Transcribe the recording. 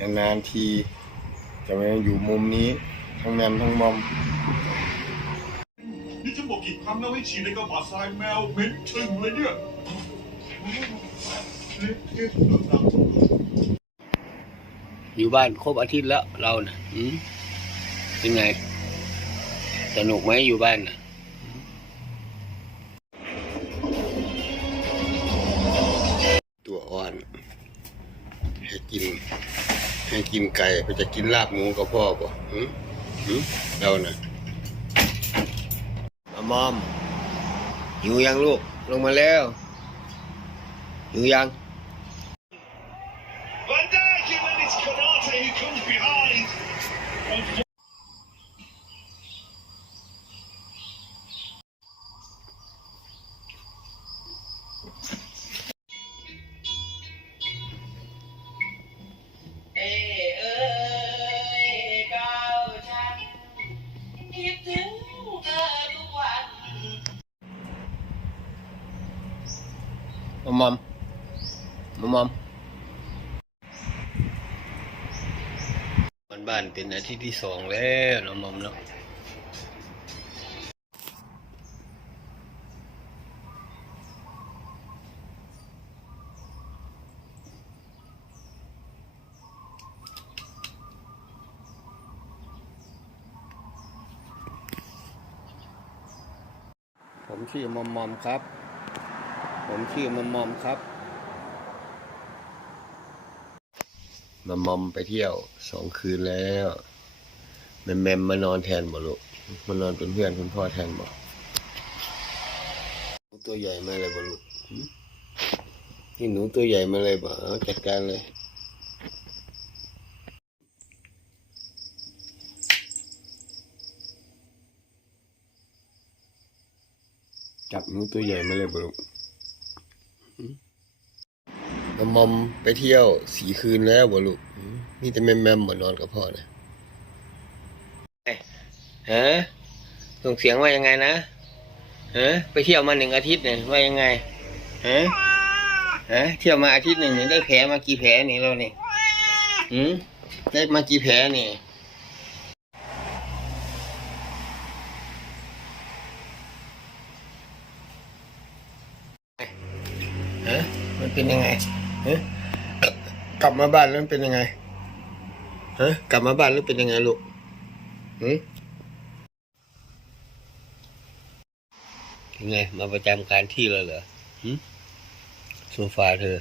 นานๆที จะมาอยู่มุมนี้ ทั้งแมมทั้งมอม นี่ฉันบอกกี่ครั้งแล้วให้ฉีดในกระบะทรายแมวเหม็นชึงเลยเนี่ยเละเทะต่างๆอยู่บ้านครบอาทิตย์แล้วเราน่ะอืมเป็นไง สนุกไหมอยู่บ้านน่ะตัวอ่อนให้กิน ให้กินไก่ไปจะกินลาบหมูกับพ่อป่ะหืมหืมเราน่ะมามอมหิวยังลูก ลงมาแล้วหิวยัง มอมมอมมอมมอมบ้านบ้านเป็นอาทิตย์ที่สองแล้วเนาะมอมเนาะผมชื่อมอมมอมครับ ผมชื่อมอมมอมครับมามมอมไปเที่ยวสองคืนแล้วแมมแมมมานอนแทนบ่ลูกมานอนเป็นเพื่อนคุณพ่อแทนบ่หนูตัวใหญ่มาเลยบ่ลูกนี่หนูตัวใหญ่มาเลยบ่จัดการเลยจับหนูตัวใหญ่มาเลยบ่ลูก มามอมไปเที่ยวสีคืนแล้วบ่ลูกหึมีแต่แมมแมมมานนอนกับพ่อนะฮะส่งเสียงว่ายังไงนะฮะไปเที่ยวมาหนึ่งอาทิตย์เนี่ยว่ายังไงฮะฮะเที่ยวมาอาทิตย์หนึ่งเนี่ยได้แผลมากี่แผลนี่เราเนี่ยหืมได้มากี่แผลนี่ฮะมัน เป็นยังไงฮะกลับมาบ้านแล้วเป็นยังไงฮะกลับมาบ้านแล้วเป็นยังไงลูกหืยังไง มาประจำการที่เล้วเหรอหึโซฟาเธอ